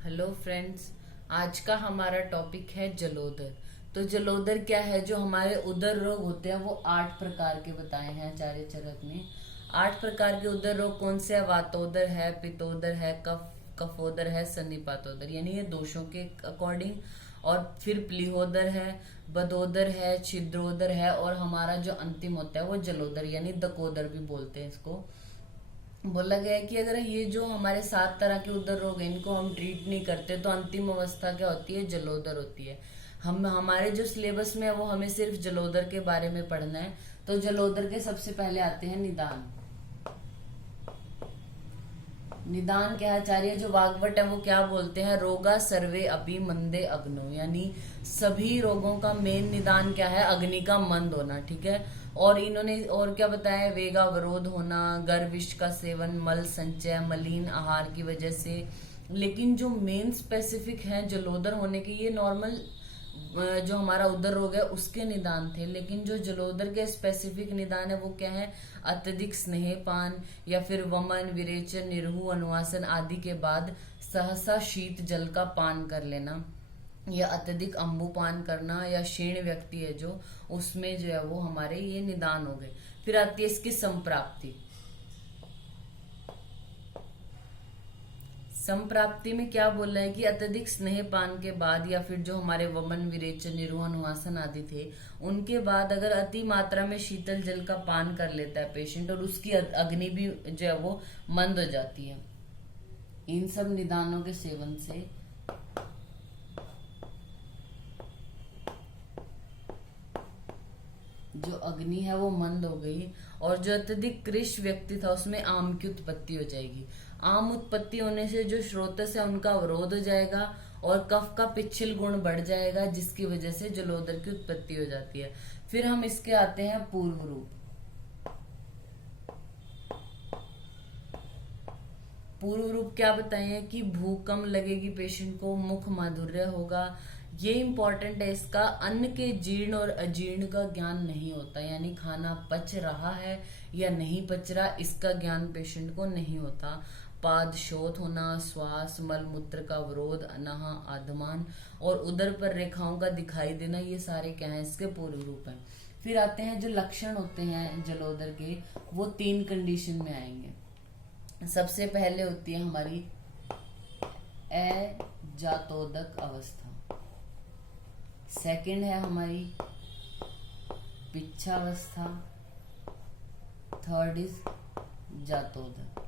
Hello friends. आज का हमारा टॉपिक है जलोदर। तो जलोदर क्या है? जो हमारे उदर रोग होते हैं वो 8 प्रकार के बताए हैं आचार्य चरक ने। 8 प्रकार के उदर रोग कौन से है? वातोदर है, पित्तोदर है, कफोदर है, सन्निपातोदर, यानी ये दोषों के अकॉर्डिंग। और फिर प्लीहोदर है, बदोदर है, छिद्रोदर है, और हमारा जो अंतिम होता है वो जलोदर यानी दकोदर भी बोलते हैं इसको। बोला गया है कि अगर ये जो हमारे 7 तरह के उदर रोग हैं इनको हम ट्रीट नहीं करते तो अंतिम अवस्था क्या होती है? जलोदर होती है। हम हमारे जो सिलेबस में है वो हमें सिर्फ जलोदर के बारे में पढ़ना है। तो जलोदर के सबसे पहले आते हैं निदान। निदान क्या है आचार्य? जो वाग्भट है वो क्या बोलते हैं? रोगा सर्वे अपि मंदे अग्नो, यानी सभी रोगों का मेन निदान क्या है? अग्नि का मंद होना। ठीक है। और इन्होंने और क्या बताया? वेगावरोध होना, गर्विष्ठ का सेवन, मल संचय, मलिन आहार की वजह से। लेकिन जो मेन स्पेसिफिक है जलोदर होने के, ये नॉर्मल जो हमारा उदर रोग है उसके निदान थे। लेकिन जो जलोदर के स्पेसिफिक निदान है वो क्या है? अत्यधिक स्नेहपान, या फिर वमन, विरेचन, निरहु, अनुवासन आदि के बाद सहसा शीत जल का पान कर लेना, या अत्यधिक अम्बुपान करना, या क्षीण व्यक्ति है जो, उसमें जो है वो हमारे ये निदान हो गए। फिर आती है इसकी संप्राप्ति। संप्राप्ति में क्या बोल रहा है कि अत्यधिक स्नेह पान के बाद, या फिर जो हमारे वमन, विरेचन, निरोहन, वासन आदि थे उनके बाद अगर अति मात्रा में शीतल जल का पान कर लेता है पेशेंट, और उसकी अग्नि भी जो है वो मंद हो जाती है। इन सब निदानों के सेवन से जो अग्नि है वो मंद हो गई, और जो अत्यधिक कृश व्यक्ति था उसमें आम की उत्पत्ति हो जाएगी। आम उत्पत्ति होने से जो स्रोतस है उनका अवरोध हो जाएगा, और कफ का पिच्छिल गुण बढ़ जाएगा, जिसकी वजह से जलोदर की उत्पत्ति हो जाती है। फिर हम इसके आते हैं पूर्व रूप। पूर्व रूप क्या बताए कि भूख कम लगेगी पेशेंट को, मुख माधुर्य होगा। ये इंपॉर्टेंट है इसका। अन्न के जीर्ण और अजीर्ण का ज्ञान नहीं होता, यानी खाना पच रहा है या नहीं पच रहा इसका ज्ञान पेशेंट को नहीं होता। पाद शोथ होना, श्वास मल मूत्र का अवरोध, अनाह आधमान, और उदर पर रेखाओं का दिखाई देना, ये सारे क्या है? इसके पूर्व रूप हैं। फिर आते हैं जो लक्षण होते हैं जलोदर के, वो 3 कंडीशन में आएंगे। सबसे पहले होती है हमारी अजातोदक अवस्था। सेकंड है हमारी पिच्छावस्था। Third is जातोदक।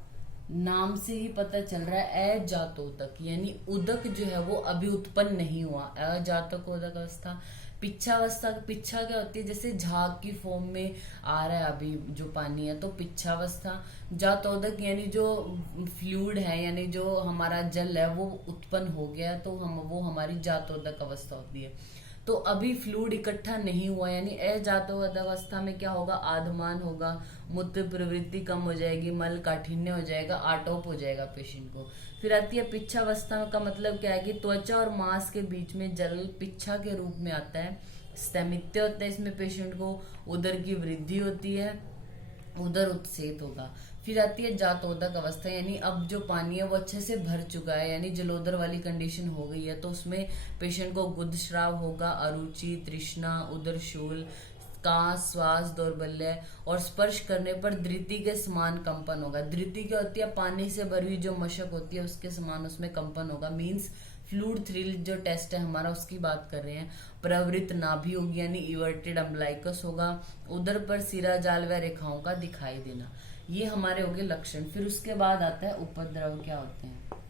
नाम से ही पता चल रहा है अजातोदक, यानी उदक जो है वो अभी उत्पन्न नहीं हुआ। अजातकोदक अवस्था। पिच्छावस्था, पिच्छा क्या होती है? जैसे झाग की फॉर्म में आ रहा है अभी जो पानी है, तो पिच्छावस्था। जातोदक यानी जो फ्लूइड है, यानी जो हमारा जल है वो उत्पन्न हो गया, तो हम वो हमारी जातोदक अवस्था होती है। तो अभी फ्लूइड इकट्ठा नहीं हुआ, यानी अजातोदक अवस्था में क्या होगा? आधमान होगा, मूत्र प्रवृत्ति कम हो जाएगी, मल काठिन्य हो जाएगा, आटोप हो जाएगा पेशेंट को। फिर आती है पिच्छावस्था का मतलब क्या है कि त्वचा और मांस के बीच में जल पिच्छा के रूप में आता है। स्थैमित्य होता है इसमें पेशेंट को, उदर की वृद्धि होती है, उदर उत्सेत होगा। फिर आती है जातोदक अवस्था, यानी अब जो पानी है वो अच्छे से भर चुका है, यानी जलोदर वाली कंडीशन हो गई है, तो उसमें पेशेंट को गुदस्राव होगा, अरुचि, तृष्णा, उदर शूल, कांस, श्वास दौर्बल्य, और स्पर्श करने पर धृति के समान कंपन होगा। धृति क्या होती है? पानी से भरी हुई जो मशक होती है उसके समान उसमें कंपन होगा। मीन्स फ्लूइड थ्रिल जो टेस्ट है हमारा उसकी बात कर रहे हैं। प्रवृत्त नाभि होगी, यानी इवर्टेड अम्बलाइकस होगा। उदर पर सिरा जाल व रेखाओं का दिखाई देना। ये हमारे हो गए लक्षण। फिर उसके बाद आता है उपद्रव क्या होते हैं।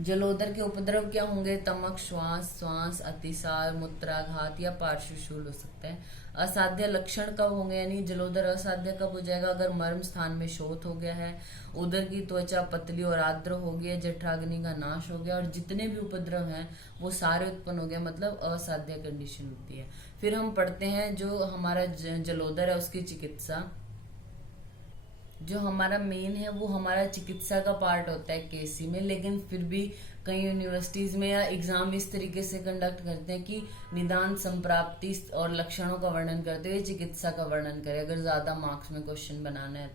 जलोदर के उपद्रव क्या होंगे? तमक, श्वास अतिसार, मूत्राघात, या पार्श्वशूल हो सकता है। असाध्य लक्षण कब होंगे? यानी जलोदर असाध्य कब हो जाएगा? अगर मर्म स्थान में शोथ हो गया है, उदर की त्वचा पतली और आर्द्र हो गई है, जठराग्नि का नाश हो गया, और जितने भी उपद्रव हैं वो सारे उत्पन्न हो गए, मतलब असाध्य कंडीशन होती है। फिर हम पढ़ते हैं जो हमारा जलोदर है उसकी चिकित्सा। जो हमारा मेन है वो हमारा चिकित्सा का पार्ट होता है केसी में, लेकिन फिर भी कई यूनिवर्सिटीज में या एग्जाम इस तरीके से कंडक्ट करते हैं कि निदान, संप्राप्ति और लक्षणों का वर्णन करते हुए चिकित्सा का वर्णन करें। अगर ज्यादा मार्क्स में क्वेश्चन बनाना है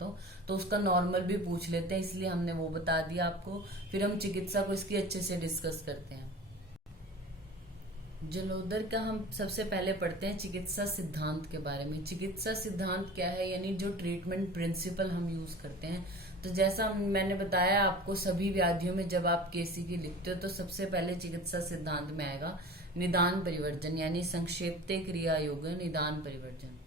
तो उसका नॉर्मल भी पूछ लेते हैं, इसलिए हमने वो बता दिया आपको। फिर हम चिकित्सा को इसकी अच्छे से डिस्कस करते हैं। जलोदर का हम सबसे पहले पढ़ते हैं चिकित्सा सिद्धांत के बारे में। चिकित्सा सिद्धांत क्या है, यानी जो ट्रीटमेंट प्रिंसिपल हम यूज करते हैं। तो जैसा मैंने बताया आपको, सभी व्याधियों में जब आप केसी की लिखते हो तो सबसे पहले चिकित्सा सिद्धांत में आएगा निदान परिवर्जन, यानी संक्षेप्ते क्रिया योग निदान परिवर्जन।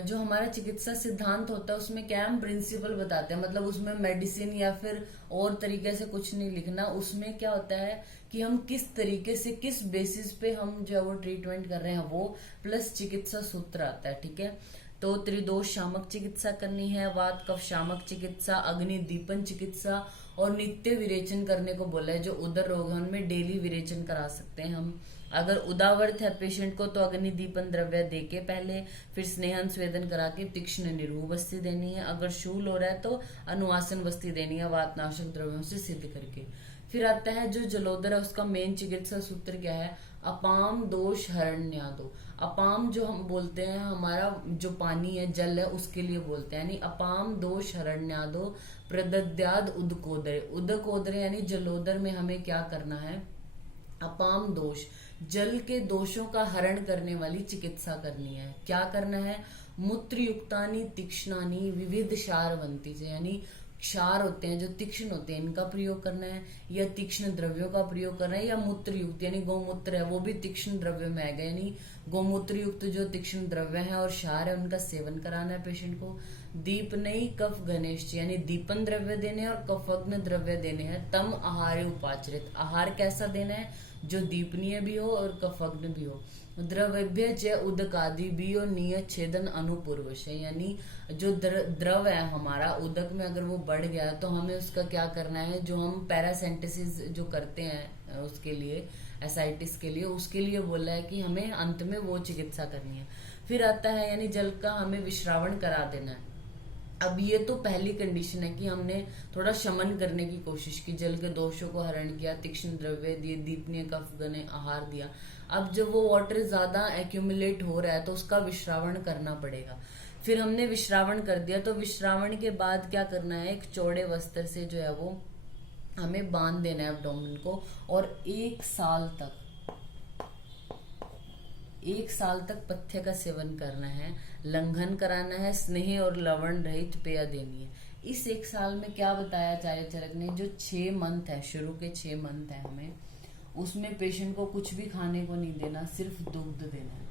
जो हमारा चिकित्सा सिद्धांत होता है उसमें क्या हम प्रिंसिपल बताते हैं, मतलब उसमें मेडिसिन या फिर और तरीके से कुछ नहीं लिखना। उसमें क्या होता है कि हम किस तरीके से, किस बेसिस पे हम जो है वो ट्रीटमेंट कर रहे हैं वो, प्लस चिकित्सा सूत्र आता है। ठीक है, तो त्रिदोष शामक चिकित्सा करनी है, वात कफ शामक चिकित्सा, अग्नि दीपन चिकित्सा और नित्य विरेचन करने को बोला है। जो उदर रोग है उनमें डेली विरेचन करा सकते हैं हम। अगर उदावर्त है पेशेंट को तो अग्नि दीपन द्रव्य देके पहले, फिर स्नेहन स्वेदन करा के तीक्ष्ण निरूह वस्ती देनी है। अगर शूल हो रहा है तो अनुवासन वस्ती देनी है वातनाशक द्रव्यों से सिद्ध करके। फिर आता है जो जलोदर है उसका मेन चिकित्सा सूत्र क्या है, अपाम दोष हरण्यादो। अपाम जो हम बोलते हैं, हमारा जो पानी है, जल है, उसके लिए बोलते हैं, यानी अपाम दोष हरण्यादो प्रदद्याद उदकोदरे। उदकोदरे यानी जलोदर में हमें क्या करना है, अपाम दोष, जल के दोषों का हरण करने वाली चिकित्सा करनी है। क्या करना है, मूत्र युक्तानी तीक्ष्णानी विविध क्षारवंती से, यानी क्षार होते हैं जो तीक्ष्ण होते हैं इनका प्रयोग करना है, या तीक्ष्ण द्रव्यों का प्रयोग करना है, या मूत्र युक्त यानी गौमूत्र है वो भी तीक्ष्ण द्रव्य में आएगा, यानी गौमूत्र युक्त जो तीक्ष्ण द्रव्य है और क्षार है उनका सेवन कराना है पेशेंट को। दीप नहीं कफ घनिष्ठ, यानी दीपन द्रव्य देने और कफग्न द्रव्य देने हैं। तम आहार उपाचरित, आहार कैसा देना है, जो दीपनीय भी हो और कफग्न भी हो। द्रव्य च उदकादि भी और नियत छेदन अनुपूर्वश है, यानी जो द्रव है हमारा उदक में अगर वो बढ़ गया तो हमें उसका क्या करना है, जो हम पैरासेंटेसिस जो करते हैं उसके लिए, एसाइटिस के लिए, उसके लिए बोला है कि हमें अंत में वो चिकित्सा करनी है। फिर आता है यानी जल का हमें विश्रावण करा देना है। अब ये तो पहली कंडीशन है कि हमने थोड़ा शमन करने की कोशिश की, जल के दोषों को हरण किया, तीक्ष्ण द्रव्य दिए, दीपनीय कफगने आहार दिया। अब जब वो वाटर ज्यादा एक्यूमुलेट हो रहा है तो उसका विश्रावण करना पड़ेगा। फिर हमने विश्रावण कर दिया तो विश्रावण के बाद क्या करना है, एक चौड़े वस्त्र से जो है वो हमें बांध देना है एब्डोमेन को, और 1 साल तक पथ्य का सेवन करना है, लंघन कराना है, स्नेह और लवण रहित पेय देनी है। इस 1 साल में क्या बताया आचार्य चरक ने, जो 6 मंथ है, शुरू के 6 मंथ है हमें, उसमें पेशेंट को कुछ भी खाने को नहीं देना, सिर्फ दुग्ध देना है,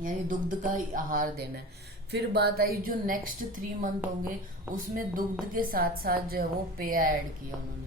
यानी दुग्ध का ही आहार देना है। फिर बात आई जो नेक्स्ट 3 मंथ होंगे उसमें दुग्ध के साथ साथ जो है वो पेय ऐड किया उन्होंने।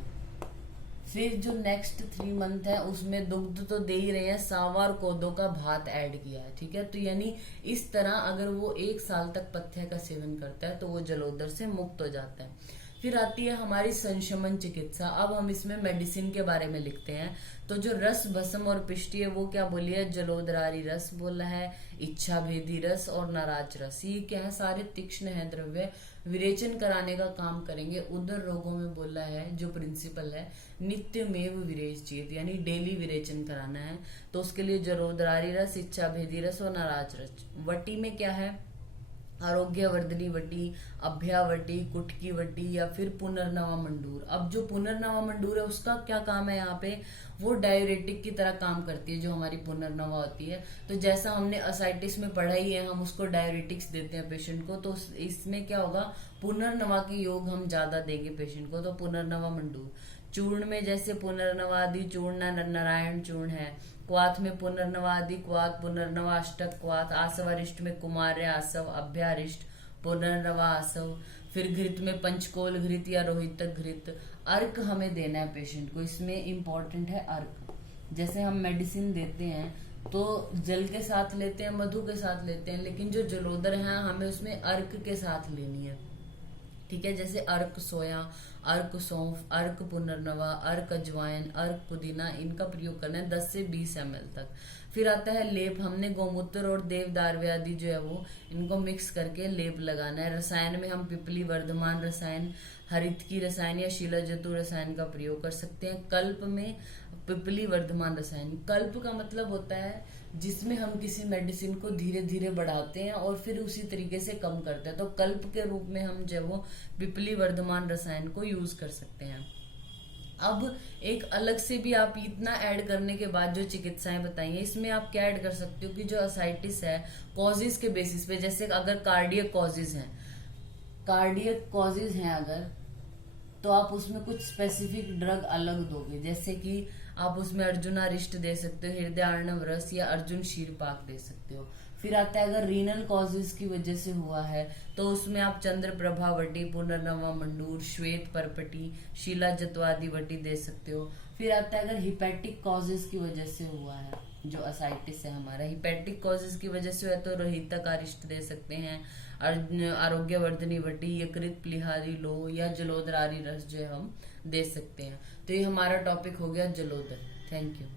फिर जो नेक्स्ट 3 मंथ है उसमें दुग्ध तो दे ही रहे हैं, सांवा और कोदो का भात ऐड किया है। ठीक है, तो यानी इस तरह अगर वो 1 साल तक पथ्य का सेवन करता है तो वो जलोदर से मुक्त हो जाता है। फिर आती है हमारी संशमन चिकित्सा। अब हम इसमें मेडिसिन के बारे में लिखते हैं। तो जो रस, भस्म और पिष्टी है वो क्या बोली है, जलोदरारी रस बोला है, इच्छा भेदी रस और नाराज रस। ये क्या है, सारे तीक्ष्ण है द्रव्य, विरेचन कराने का काम करेंगे। उदर रोगों में बोला है जो प्रिंसिपल है, नित्यमेव विरेचित, यानी डेली विरेचन कराना है। तो उसके लिए जलोदरारी रस, इच्छा भेदी रस और नाराज रस। वटी में क्या है, आरोग्यवर्धनी वटी, अभ्यावटी, कुटकी वटी या फिर पुनर्नवा मंडूर। अब जो पुनर्नवा मंडूर है उसका क्या काम है, यहाँ पे वो डाययूरेटिक की तरह काम करती है जो हमारी पुनर्नवा होती है। तो जैसा हमने असाइटिस में पढ़ा ही है, हम उसको डाययूरेटिक्स देते हैं पेशेंट को, तो इसमें क्या होगा, पुनर्नवा के योग हम ज्यादा देंगे पेशेंट को। तो पुनर्नवा मंडूर। चूर्ण में जैसे पुनर्नवादि चूर्ण नारायण चूर्ण है, क्वाथ में पुनर्नवादि क्वाथ, पुनर्नवा अष्टक क्वाथ, आसवारिष्ट में कुमार्य आसव, अभ्यारिष्ट पुनर्नवा आसव। फिर घृत में पंचकोल घृत या रोहितक घृत। अर्क हमें देना है पेशेंट को, इसमें इंपॉर्टेंट है अर्क। जैसे हम मेडिसिन देते हैं तो जल के साथ लेते हैं, मधु के साथ लेते हैं, लेकिन जो जलोदर है हमें उसमें अर्क के साथ लेनी है। ठीक है, जैसे अर्क सोया, अर्क सौंफ, अर्क पुनर्नवा, अर्क अजवाइन, अर्क पुदीना, इनका प्रयोग करना है 10 से 20 ml तक। फिर आता है लेप, हमने गौमूत्र और देवदारू आदि जो है वो इनको मिक्स करके लेप लगाना है। रसायन में हम पिपली वर्धमान रसायन, हरितकी रसायन या शीलाजतु रसायन का प्रयोग कर सकते हैं। कल्प में पिपली वर्धमान रसायन, कल्प का मतलब होता है जिसमें हम किसी मेडिसिन को धीरे धीरे बढ़ाते हैं और फिर उसी तरीके से कम करते हैं, तो कल्प के रूप में हम जो वो पिपली वर्धमान रसायन को यूज कर सकते हैं। अब एक अलग से भी आप इतना ऐड करने के बाद जो चिकित्साएं बताई हैं, इसमें आप क्या ऐड कर सकते हो कि जो असाइटिस है कॉजेज के बेसिस पे, जैसे अगर कार्डियक कॉजेज हैं अगर, तो आप उसमें कुछ स्पेसिफिक ड्रग अलग दोगे, जैसे कि आप उसमें अर्जुनारिष्ट दे सकते हो, हृदय अर्णव रस या अर्जुन शीरपाक दे सकते हो। फिर आता है अगर रीनल कॉजेज की वजह से हुआ है तो उसमें आप चंद्र प्रभावटी, पुनर्नवा मंडूर, श्वेत परपटी, शीला जतवादी वटी दे सकते हो। फिर आता है अगर हिपैटिक कॉजेज की वजह से हुआ है, जो असाइटिस है हमारा, हिपैटिक कॉजेज की वजह से हुआ तो रोहितक अरिष्ट दे सकते हैं, आरोग्यवर्धनी वटी, यकृत प्लिहारी लो या जलोदरारी रस जो है हम दे सकते हैं। तो ये हमारा टॉपिक हो गया जलोदर। Thank you.